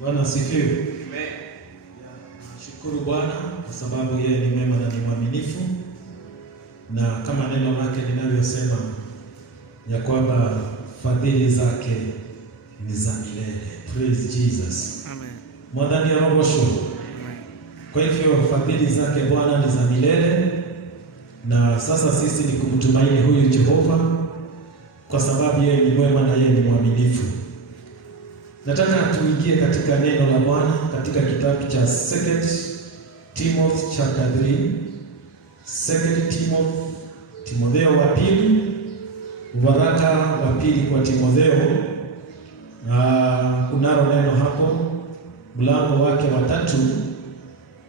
Bwana asifiwe. Amen. Nashukuru Bwana kwa sababu yeye ni mwema na ni mwaminifu, na kama neno lake linavyosema ya kwamba fadhili zake ni za milele. Praise Jesus. Amen. Mwadhani ya roho shuru. Amen. Kwa hivyo fadhili zake Bwana ni za milele, na sasa sisi ni kumtumaini huyu Jehova kwa sababu yeye ni mwema na yeye ni mwaminifu. Nataka tuingie katika neno la Bwana katika kitabu cha 2 Timothy chapter 3. 2 Timotheo wa pili, waraka wa pili kwa Timotheo. Kunalo neno hapo mlango wake wa 3.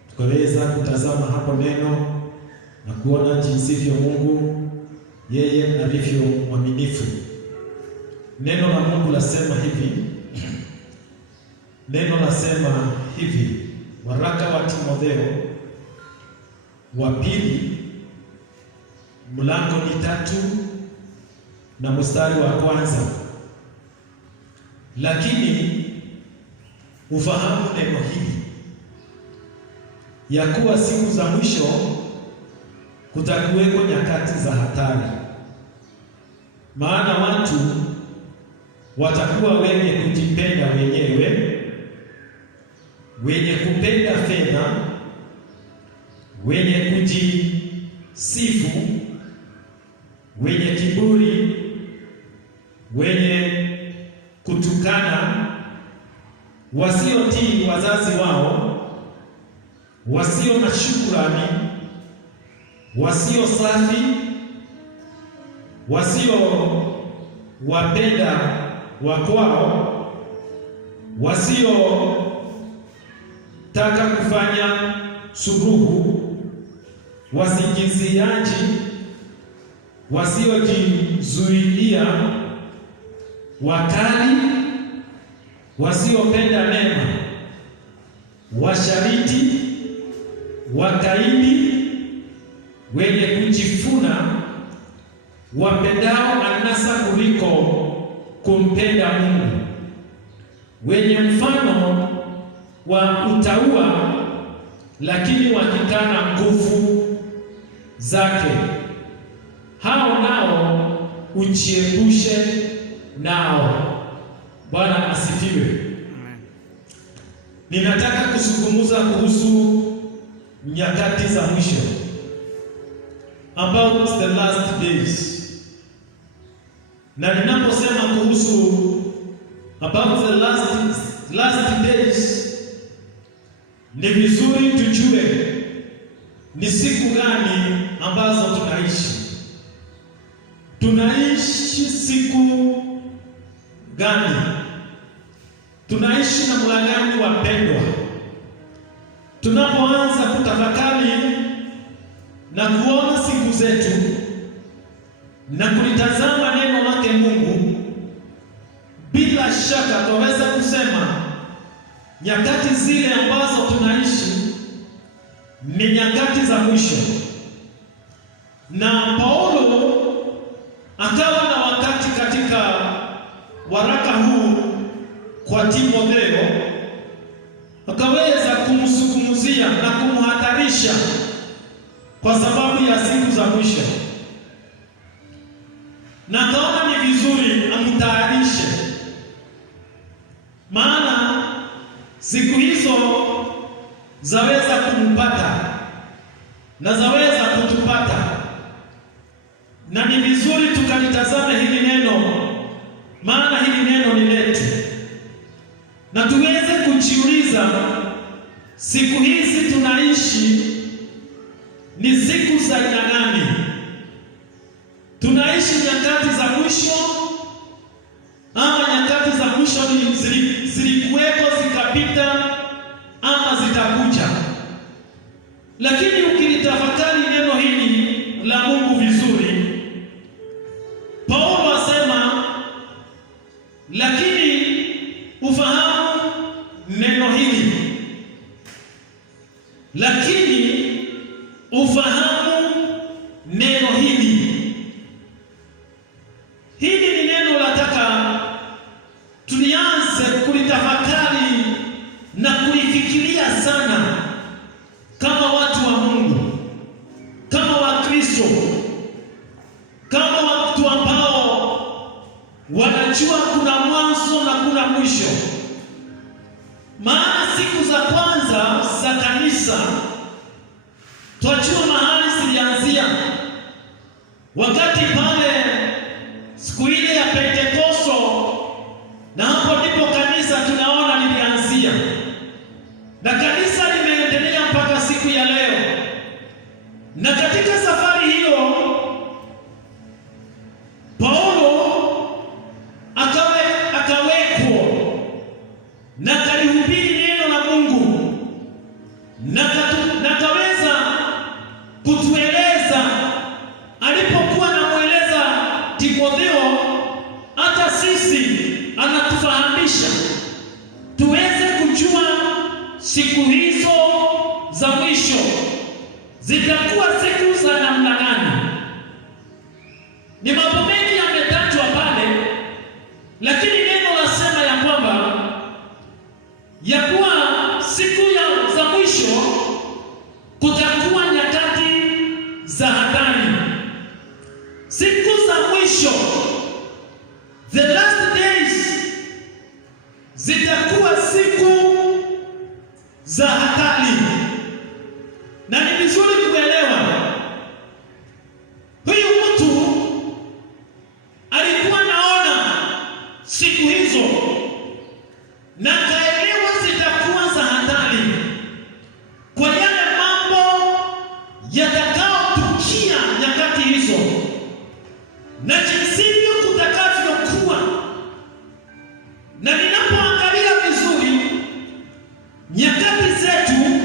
Tukaweza kutazama hapo neno na kuona jinsi Mungu yeye alivyo mwaminifu. Neno la Mungu lasema hivi. Neno lasema hivi, waraka wa Timotheo wa pili mlango ni 3 na mstari wa 1. Lakini ufahamu neno hili, ya kuwa siku za mwisho kutakuweko nyakati za hatari. Maana watu watakuwa wenye kujipenda wenyewe, wenye kupenda fedha, wenye kujisifu, wenye kiburi, wenye kutukana, wasiotii wazazi wao, wasio na shukrani, wasio safi, wasio wapenda wakwao, wasio taka kufanya suluhu, wasingiziaji, wasiojizuilia, wakali, wasiopenda mema, washariti, wakaidi, wenye kujifuna, wapendao anasa kuliko kumpenda Mungu, wenye mfano wa utaua, lakini wakikana nguvu zake. Hao nao ujiepushe nao. Bwana asifiwe. Amen. Ninataka kuzungumza kuhusu nyakati za mwisho, about the last days. Na ninaposema kuhusu about the last days, ni vizuri tujue ni siku gani ambazo tunaishi. Tunaishi siku gani? Tunaishi namna gani wapendwa? Tunapoanza kutafakari na kuona siku zetu na kulitazama neno lake Mungu, bila shaka tunaweza kusema nyakati zile ambazo tunaishi ni nyakati za mwisho. Na Paulo akawa na wakati katika waraka huu kwa Timotheo, akaweza kumzungumzia na kumhadharisha kwa sababu ya siku za mwisho, na akaona ni vizuri amtayarishe, maana siku hizo zaweza kumpata na zaweza kutupata, na ni vizuri tukalitazame hili neno, maana hili neno ni letu, na tuweze kujiuliza siku hizi tunaishi ni siku za aina gani? Tunaishi nyakati za mwisho ama nyakati za mwisho zilikuwepo zikapita ama zitakuja? Lakini ukilitafakari neno hili la Mungu vizuri, Paulo asema, lakini ufahamu neno hili, lakini ufahamu neno hili. Hili ni neno lataka tulianze kulitafakari sana kama watu wa Mungu, kama Wakristo, kama watu ambao wanajua kuna mwanzo na kuna mwisho. Maana siku za kwanza za kanisa twajua mahali zilianzia, wakati pale siku ile ya Pentekosto, na hapo ndipo kanisa tunaona lilianzia, na kanisa limeendelea mpaka siku ya leo. Na katika safari hiyo Paulo akawekwa na kalihubiri neno la Mungu, na kaweza kutueleza alipokuwa anamweleza Timotheo, hata sisi anatufahamisha tuweze kujua siku hizo za mwisho zitakuwa siku za namna gani. Ni mambo mengi yametajwa pale, lakini neno lasema ya kwamba ya kuwa siku za mwisho kutakuwa nyakati za hatari. Siku za mwisho, the last days, zitakuwa siku za hatari. Na ni vizuri kuelewa, huyu mtu alikuwa naona siku hizo na kaelewa zitakuwa za hatari kwa yale mambo yatakayotukia nyakati hizo na jinsi kutakavyokuwa. Na ninapoangalia vizuri nyakati zetu,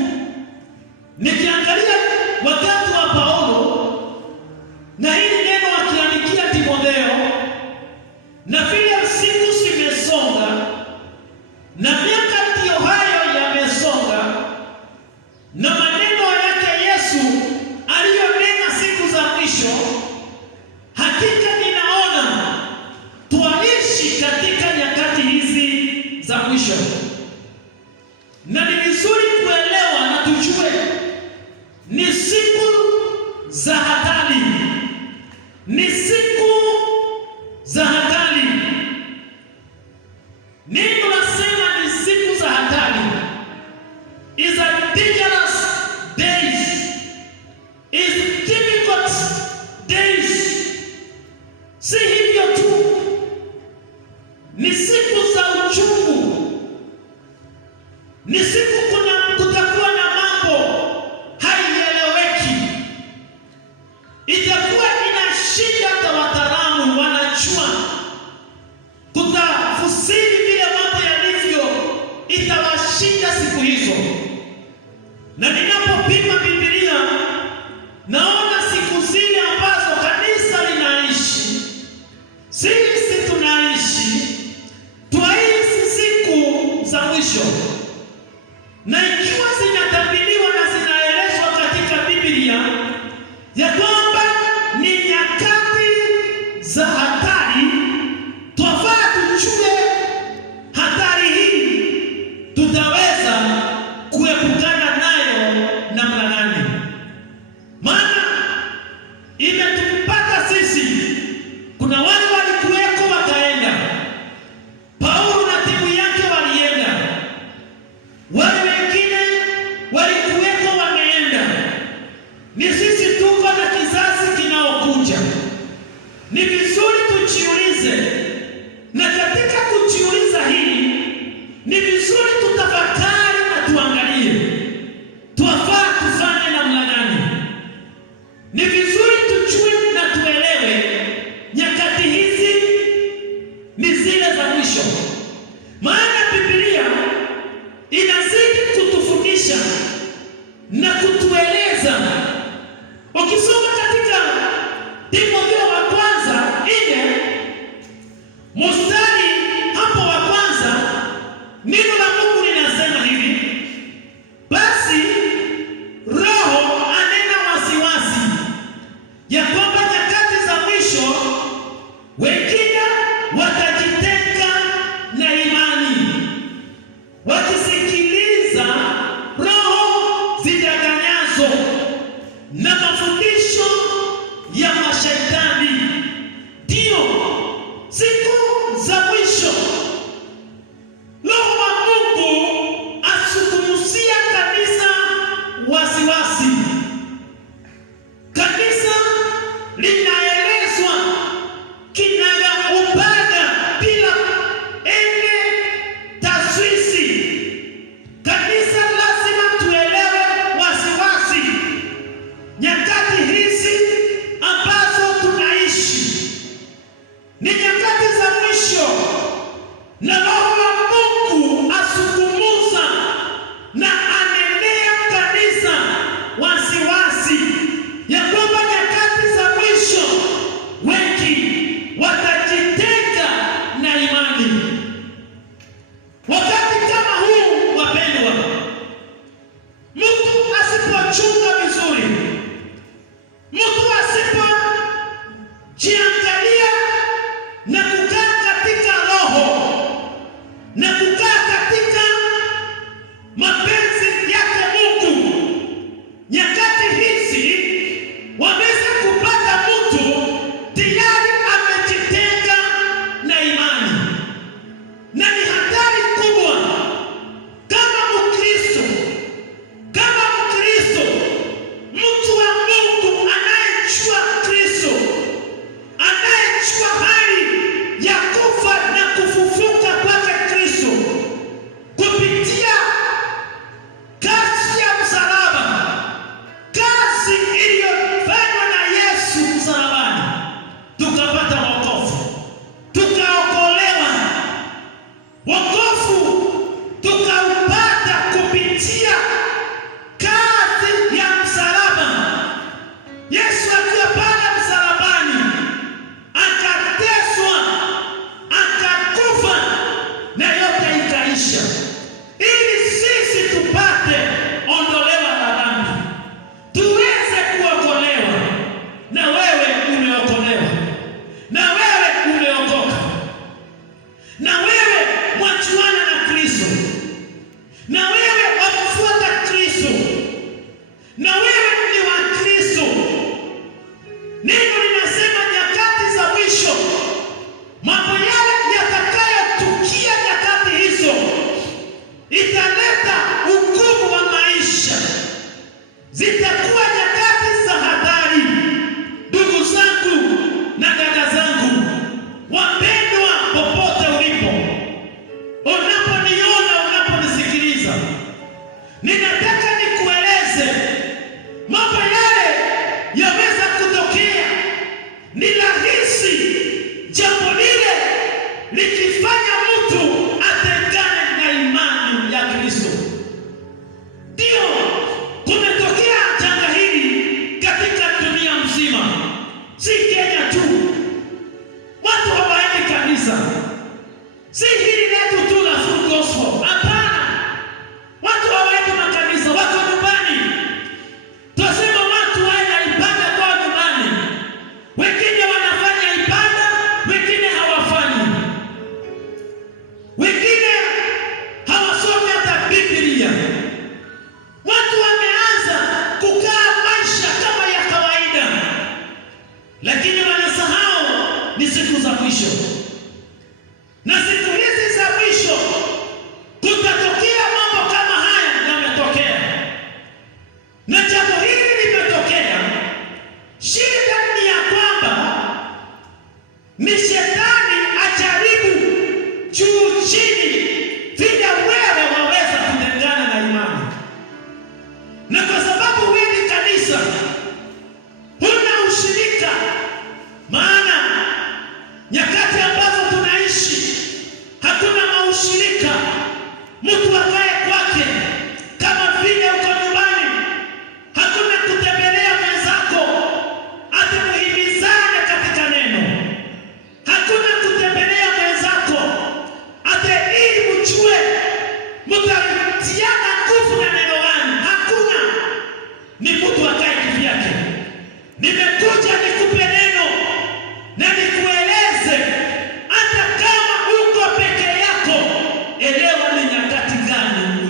nikiangalia wakati wa Paulo na hili neno akiandikia Timotheo, na vile siku zimesonga na miaka ndiyo hayo yamesonga, na maneno yake Yesu aliyonena siku za mwisho, hakika ninaona tuaishi katika nyakati hizi za mwisho. Na ni vizuri kuelewa na tujue ni siku za hatari, ni siku za hatari. Neno nasema ni siku za hatari, is a dangerous days, is difficult days. Si hivyo tu, ni siku za uchungu, ni siku kutakuwa na mambo haieleweki. Itakuwa inashinda hata wataalamu wanajua kutafsiri vile mambo yalivyo, itawashinda siku hizo. Na ninapopima Biblia naona siku zile ambazo kanisa linaishi, sisi tunaishi, twaishi siku za mwisho. Na ikiwa zinatabiriwa na zinaelezwa katika Biblia ya kwamba ni nyakati za hatari, twafaa tujue hatari hii tutaweza kuepukana nayo namna gani. Maana imetupata sisi, kuna wale walikuweko wakaenda, Paulo na timu yake walienda, wale wengine walikuweko wameenda. Ni sisi tuko na kizazi kinaokuja. Ni vizuri tujiulize, na katika kujiuliza hii ni vizuri tutafakari na tuangalie twafaa tufanye namna gani. Ni vizuri tujue na tuelewe nyakati hizi ni zile za mwisho. Maana Biblia inazidi kutufundisha na kutueleza. Ukisoma katika Timotheo wa kwanza 4 mstari hapo wa kwanza, neno la Mungu linasema hivi: basi Roho anena wasiwasi ya kwamba nyakati za mwisho wengine watajitenga na imani, wakisikiliza roho na Roho wa Mungu asukumuza na anenea kanisa wasiwasi ya kwamba nyakati za mwisho wengi watajitenga na imani. Wakati kama huu, wapendwa, mtu asipochunga vizuri, mtu asipojiangalia na kukaa katika roho na kukaa katika mapenzi yake Mungu, nyakati hizi waweza kupata mtu tayari amejitenga na imani, na ni hatari kubwa kama Mkristo, mtu wa Mungu anayejua Kristo, anayejua hali ya kufa na kufufuka kwake Kristo kupitia kazi ya msalaba, kazi iliyofanywa na Yesu msalabani, tukapata wokovu, tukaokolewa. Wokovu tukaupata kupitia kazi ya msalaba. Yesu akiwa pale msalabani akateswa, akakufa na yote ikaisha, ili sisi tupate ondolewa la dhambi, tuweze kuokolewa. Na wewe umeokolewa, na wewe umeokoka, na wewe mwachuana na Kristo, na wewe wamfuata Kristo, na wewe ni wa Kristo. Neno linasema nyakati za mwisho mambo yale yatakayotukia nyakati hizo italeta hukumu wa maisha, zitakuwa nyakati za hatari. Ndugu zangu na dada zangu wapendwa, popote ulipo, unaponiona, unaponisikiliza, ninataka nikueleze mambo yale yaweza kutokea. Ni rahisi jambo lile likifanya mtu atengane na imani ya Kristo. Ndio kumetokea janga hili katika dunia mzima, si Kenya tu. Watu hawaendi kanisa, si hili letu tu la Full Gospel. Hapana, watu hawaendi makanisa, wako nyumbani. Tunasema watu waenda ibada kwa nyumbani, wengine wanafanya ibada, wengine hawafanyi, wengine hawasomi hata Biblia. Watu wameanza kukaa maisha kama ya kawaida, lakini wanasahau ni siku za mwisho. Na siku hizi za mwisho kutatokea mambo kama haya yametokea, na jambo hili limetokea. Shida ni ya kwamba ni shetani ajaribu juu chini vile wewe waweza kutengana na imani. Na kwa sababu wewe ni kanisa, huna ushirika, maana nyakati ambazo tunaishi hakuna maushirika. Mtu akae kwake kama vile uko nyumbani, hakuna kutembelea mwenzako hata muhimizane katika neno, hakuna kutembelea mwenzako hata ili mjue mtatiana nguvu na neno gani. Hakuna, ni mtu akae kivyake. Nimekuja nikupe neno na nikueleze, hata kama uko peke yako, elewa ni nyakati gani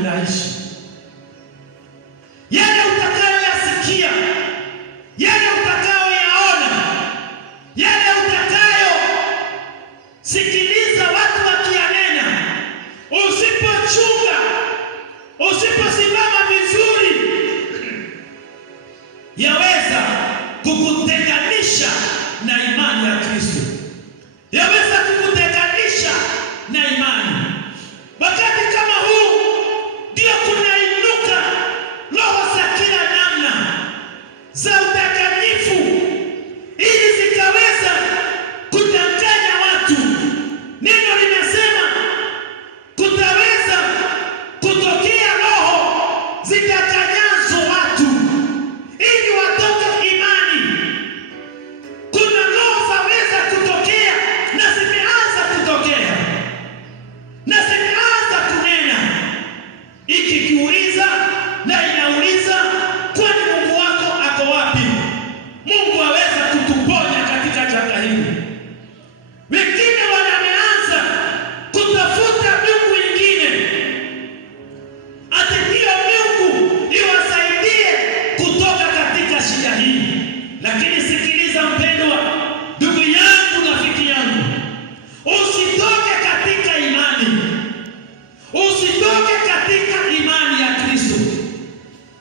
katika imani ya Kristo.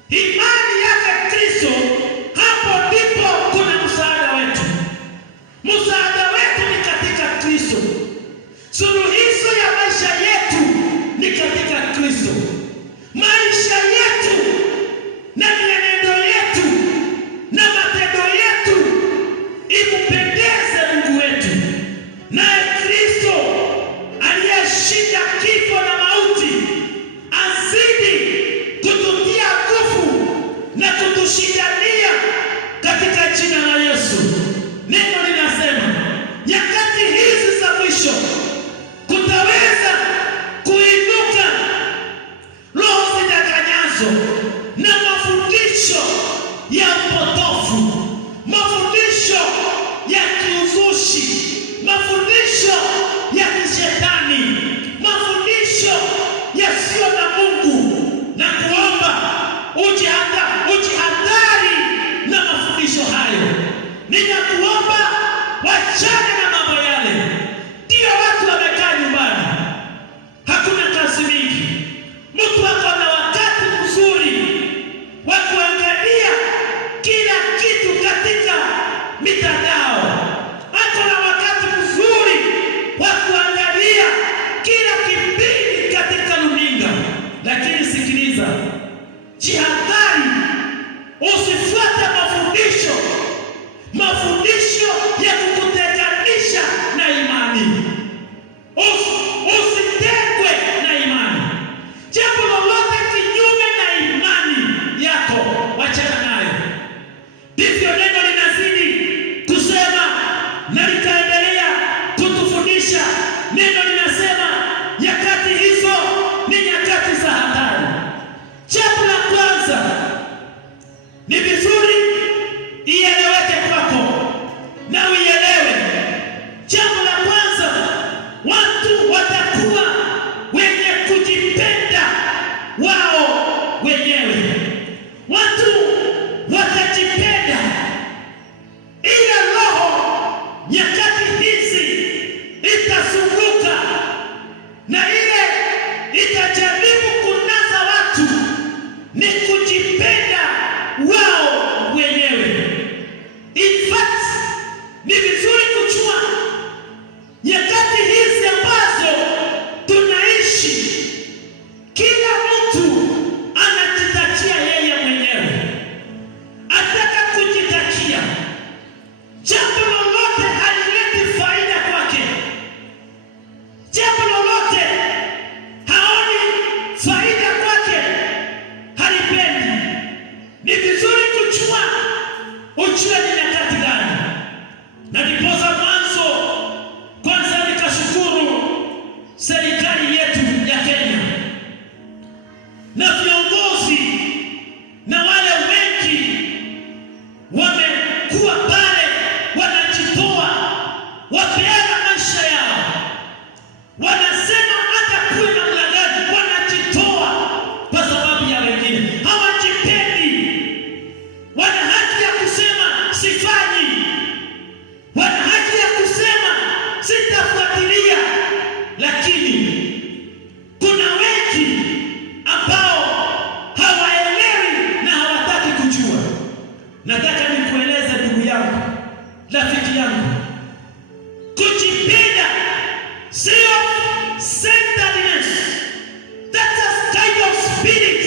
Imani yake Kristo, hapo ndipo kuna msaada wetu. Msaada wetu ni katika Kristo. Suluhisho ya maisha yetu ni katika Kristo. Maisha yetu na mienendo yetu na matendo yetu impendeze Mungu wetu. Naye Kristo aliyeshinda kifo na mauti azidi kututia nguvu na kutushindania katika jina la Yesu. Neno linasema nyakati hizi za mwisho kutaweza kuinuka roho zidaganyazo na mafundisho ya upotofu, mafundisho ya kiuzushi, mafundisho ya kishetani, mafundisho yasiyo na Mungu, na kuomba ujihadhari na mafundisho hayo. Ninakuomba wachane na mambo yale. Ndio watu wamekaa nyumbani, hakuna kazi mingi. Mtu ako na wakati mzuri wa kuangalia kila kitu katika mitandao. Ako na wakati mzuri wa kuangalia kila kipindi katika runinga. Lakini sikiliza, jihadhari, usifuate mafundisho ya kukutenganisha na imani. Usitengwe na imani. Jambo lolote kinyume na imani yako, wachana nayo. Ndivyo neno linazidi kusema na litaendelea kutufundisha. Neno linasema nyakati hizo ni nyakati za hatari. Jambo la kwanza ni vizuri ieleweke kwako na uielewe. Jambo la kwanza, watu watakuwa wenye kujipenda wao wenyewe. Watu watajipenda. Ile roho nyakati hizi itazunguka na ile itajaribu kunasa watu ni kujipenda wao wenyewe. In fact, ni vizuri kujua nyakati hizi ambazo tunaishi, kila mtu anajitakia yeye mwenyewe, ataka kujitakia. Jambo lolote halileti faida kwake, jambo lolote haoni faida kwake, halipendi. Ni vizuri kujua, ujue ni nyakati gani. Na ndiposa mwanzo kwanza nikashukuru serikali yetu ya Kenya na viongozi na wale wengi wamekuwa pale wanajitoa, wapeana maisha yao. Wanasema hata kuwe na mlagani, wanajitoa kwa sababu ya wengine. Hawajipendi. Wana haki ya kusema sifanyi, wana haki ya kusema sitafuatilia. Lakini kuna wengi ambao hawaelewi na hawataki kujua. Nataka nikueleze ndugu yangu, rafiki yangu, kujipenda sio centeredness. That is kind of spirit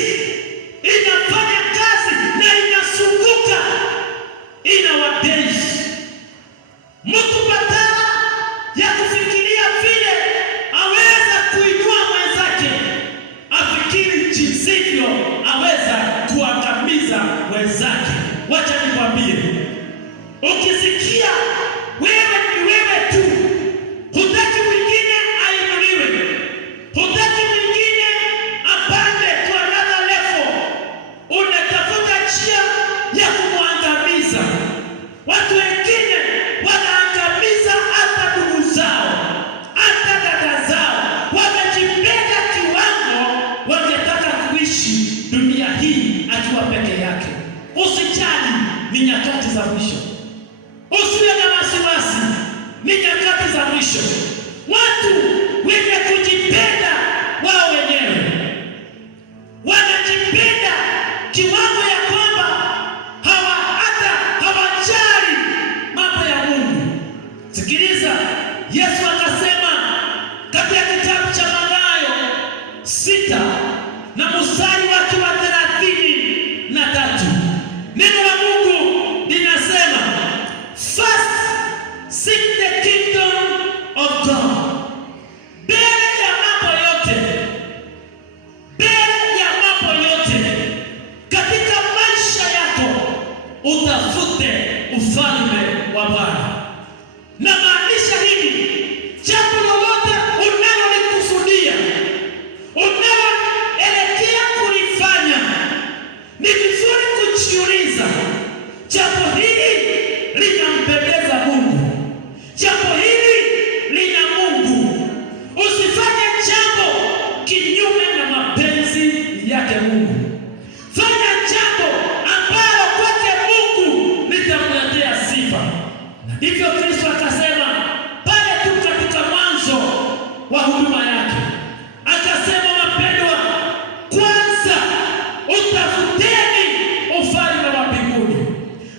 inafanya kazi na inasunguka in our days. Mtu badala ya kufikiria vile aweza kuinua mwenzake, afikiri jinsivyo aweza kuangamiza mwenzake. Wacha nikwambie, ukisikia wewe ni wewe tu, hutaki mwingine ainuliwe, hutaki mwingine apande to another level, unatafuta njia ya kumwangamiza. Watu wengine wanaangamiza hata ndugu zao, hata dada zao. Wamejipenda kiwango wangetaka kuishi dunia hii akiwa peke yake. Usijali, ni nyakati za mwisho. Usiwe na wasiwasi, ni nyakati za mwisho. Watu wenye kujipenda wao wenyewe ufalme wa Bwana. Na maanisha hivi, jambo lolote unalolikusudia, unaloelekea kulifanya, ni vizuri kujiuliza, jambo hili linampendeza Mungu? Jambo hili lina Mungu? Usifanye jambo kinyume na mapenzi yake Mungu. Fanya jambo ambalo kwake Mungu litamletea sifa. Na ndivyo Kristo akasema pale tu katika mwanzo wa huduma yake. Akasema, wapendwa, kwanza utafuteni ufalme wa mbinguni.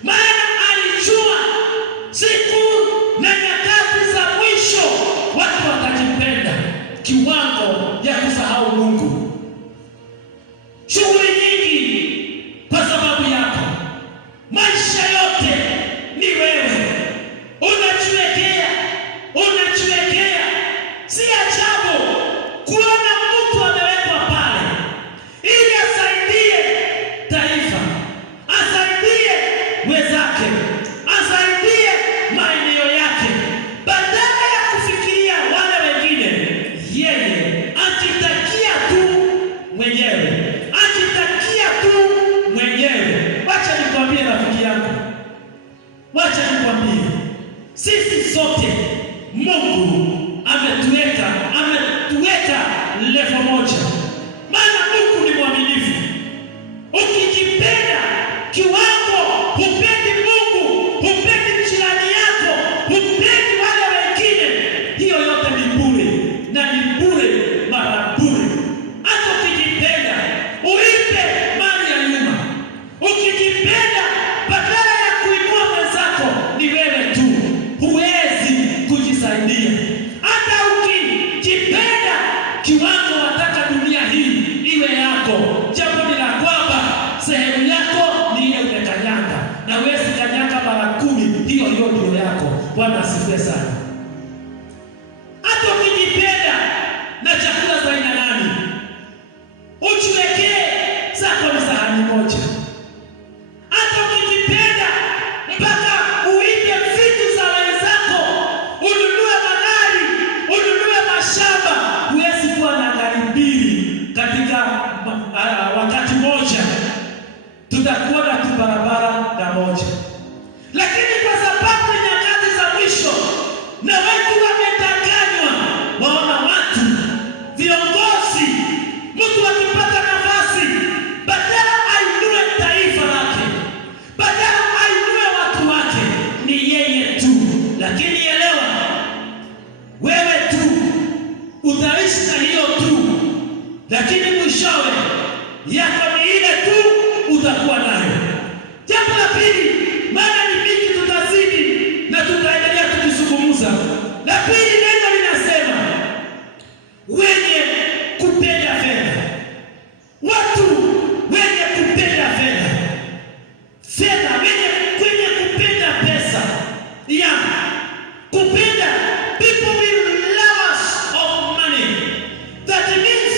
Maana alijua siku na nyakati za mwisho watu watajipenda kiwango ya kusahau Mungu. Shughuli nyingi kwa sababu yako. Maisha yote ni wewe. Unajiwekea. Si ajabu kuona mtu amewekwa pale ili asaidie taifa, asaidie wenzake, asaidie maeneo yake. Badala ya kufikiria wale wengine, yeye ajitakia tu mwenyewe. Wacha nikwambie rafiki yangu, wacha nikwambie, sisi sote Mungu ametuweka level moja. Maana Mungu ni mwaminifu. Ukijipenda kiwango hupendi Mungu, hupendi jirani yako, hupendi wale wengine, hiyo yote ni bure, na ni bure mara bure. Hata ukijipenda uipe mali ya nyuma, ukijipenda badala ya kuinua mwenzako, ni wewe tu, huwezi kujisaidia. Hata ukijipenda kiwango wataka dunia hii iwe yako, jambo ni la kwamba sehemu yako ni ile umekanyanga, na wewe kanyanga mara 10, hiyo ndio yako. Bwana asifiwe sana. Hata ukijipenda na chakula za aina nani, ujiwekee zako ni sahani moja. Hata ukijipenda mpaka uipe vitu za wenzako, ununue magari, ununue mashamba, huwezi kuwa na gari mbili katika wakati moja. Tutakuwa na tu barabara na moja. Lakini kwa sababu nyakati za mwisho na watu wamedanganywa, waona watu viongozi, mtu akipata nafasi, badala ainue taifa lake, badala ainue watu wake, ni yeye tu. Lakini elewa, wewe tu utaishi na hiyo tu, lakini mwishowe yako ni ile tu utakuwa nayo. Jambo la pili, maana ni mingi, tutazidi na tutaendelea tukizungumza. La pili, neno linasema wenye kupenda fedha. Watu wenye kupenda fedha, wenye kupenda pesa, ya kupenda, people will lovers of money. That means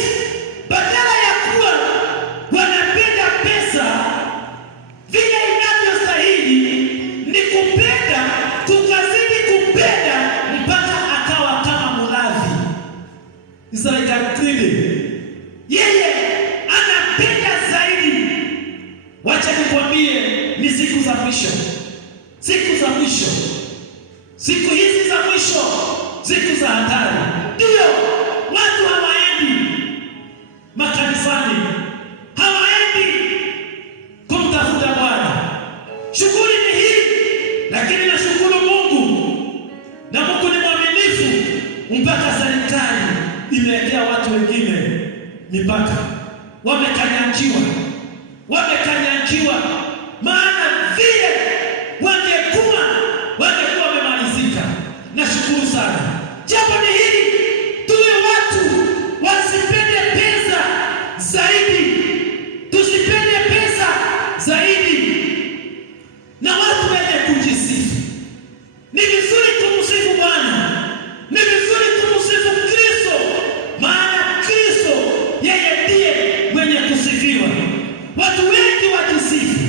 badala ya kuwa wanapenda pesa vile inavyostahili, ni kupenda, tukazidi kupenda mpaka akawa kama mulavi. Yeye anapenda zaidi. Wacha nikwambie, ni siku za mwisho. Siku hizi za mwisho, siku za hatari. Ndio watu hawaendi makanisani, hawaendi kumtafuta Bwana. Shughuli ni hii, lakini nashukuru Mungu, na Mungu ni mwaminifu, mpaka serikali imewekea watu wengine mipaka. Wamekanyanjiwa. Maana vile wangekuwa wamemalizika. Nashukuru sana. Jambo ni hili, tuwe watu wasipende pesa zaidi. Tusipende pesa zaidi. Na watu wenye kujisifu. Ni vizuri kumsifu Bwana. Ni vizuri kumsifu Kristo. Maana Kristo yeye ndiye mwenye kusifiwa. Watu wengi wakisifu.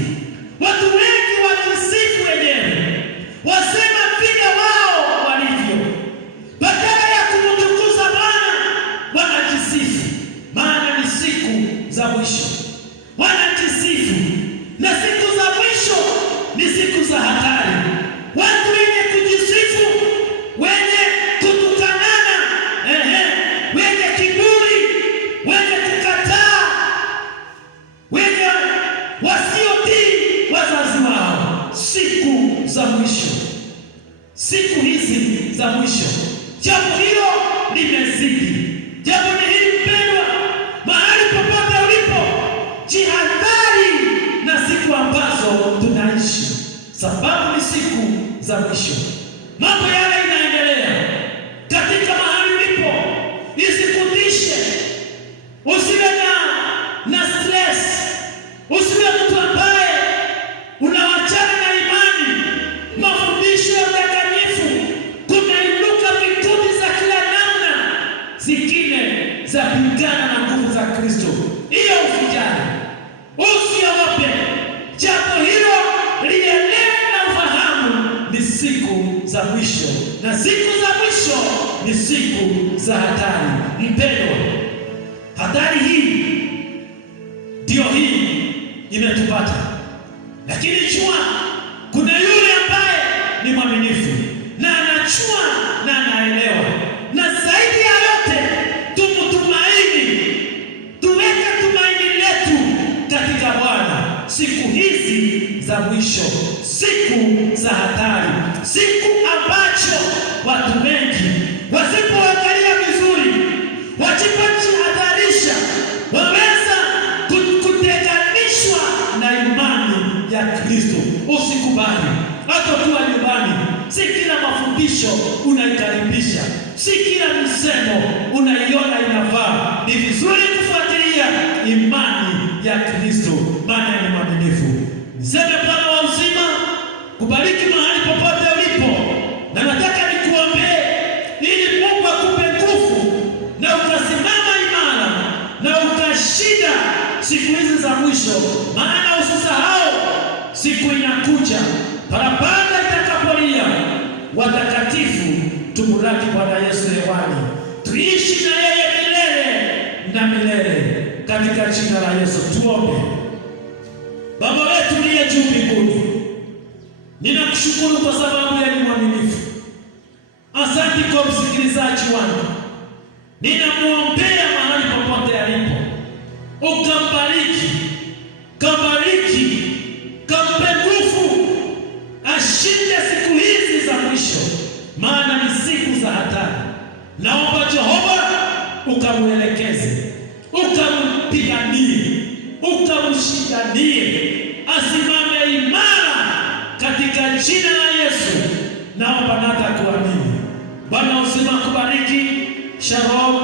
za mwisho. Wanajisifu, na siku za mwisho ni siku za hatari. Watu wenye kujisifu, wenye kutukanana, wenye kiburi, wenye kukataa, wenye wasiotii wazazi wao. Siku za mwisho, siku hizi za mwisho, jambo hilo limezidi. Jambo ni hili mpendwa, mahali popote ulipo, jihadhari na siku ambazo tunaishi, sababu ni siku za mwisho. Mambo yale inaendelea katika mahali ulipo, isikutishe. Usiwe na stress, usiwe mtu ambaye unawachana na imani, mafundisho ya udanganyifu. Kunainuka vikundi za kila namna zingine za kupigana na nguvu za Kristo. Hiyo usijali, usiogope. Jambo hilo lienee na ufahamu ni siku za mwisho, na siku za mwisho ni siku za hatari. Mpendwa, hatari hii ndio hii imetupata, lakini jua kuna yule ambaye ni mwaminifu na anachua na anaelewa, na zaidi ya yote tumtumaini, tuweke tumaini letu katika Bwana siku hizi za mwisho, siku za hatari, siku ambacho watu wengi wasipoangalia vizuri, wasipojihadharisha, waweza kutenganishwa na imani ya Kristo. Usikubali hata ukiwa nyumbani, si kila mafundisho unaikaribisha, si kila msemo unaiona inafaa. Ni vizuri kufuatilia imani ya Kristo, maana ni mwaminifu. Niseme Bwana wa uzima kubariki mahali popote ulipo, na nataka nikuombee ili Mungu akupe nguvu na ukasimama imara na ukashinda siku hizi za mwisho. Maana usisahau, siku inakuja, parapanda itakapolia, watakatifu tumulaki Bwana Yesu hewani, tuishi na yeye milele na milele, katika jina la Yesu. Tuombe. Baba wetu uliye juu mbinguni, ninakushukuru kwa sababu ya ni mwaminifu. Asante kwa msikilizaji wangu, ninamuombea mahali popote alipo, ukambariki, kampe nguvu, ashinde siku hizi za mwisho, maana ni siku za hatari. Naomba Jehova ukamwelekeze, ukampiganie, ukamshindanie, asimame imara katika jina la Yesu. Naomba na kuamini. Bwana uzima kubariki. Shalom.